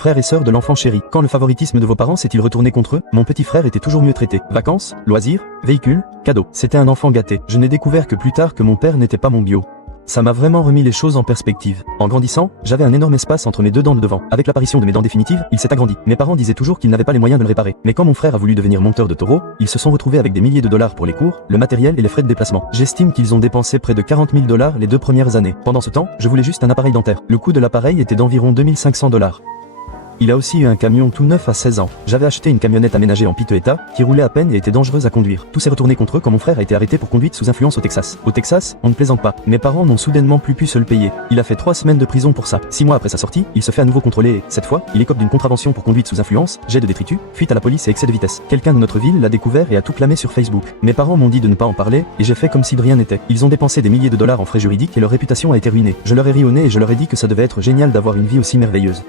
frères et sœurs de l'enfant chéri. Quand le favoritisme de vos parents s'est-il retourné contre eux? Mon petit frère était toujours mieux traité. Vacances, loisirs, véhicules, cadeaux. C'était un enfant gâté. Je n'ai découvert que plus tard que mon père n'était pas mon bio. Ça m'a vraiment remis les choses en perspective. En grandissant, j'avais un énorme espace entre mes deux dents de devant. Avec l'apparition de mes dents définitives, il s'est agrandi. Mes parents disaient toujours qu'ils n'avaient pas les moyens de le réparer. Mais quand mon frère a voulu devenir monteur de taureau, ils se sont retrouvés avec des milliers de dollars pour les cours, le matériel et les frais de déplacement. J'estime qu'ils ont dépensé près de 40 000 dollars les 2 premières années. Pendant ce temps, je voulais juste un appareil dentaire. Le coût de l'appareil était d'environ 2500 dollars. Il a aussi eu un camion tout neuf à 16 ans. J'avais acheté une camionnette aménagée en piteux état, qui roulait à peine et était dangereuse à conduire. Tout s'est retourné contre eux quand mon frère a été arrêté pour conduite sous influence au Texas. Au Texas, on ne plaisante pas. Mes parents n'ont soudainement plus pu se le payer. Il a fait 3 semaines de prison pour ça. 6 mois après sa sortie, il se fait à nouveau contrôler et, cette fois, il écope d'une contravention pour conduite sous influence, jet de détritus, fuite à la police et excès de vitesse. Quelqu'un de notre ville l'a découvert et a tout clamé sur Facebook. Mes parents m'ont dit de ne pas en parler, et j'ai fait comme si de rien n'était. Ils ont dépensé des milliers de dollars en frais juridiques et leur réputation a été ruinée. Je leur ai ri au nez et je leur ai dit que ça devait être génial d'avoir une vie aussi merveilleuse.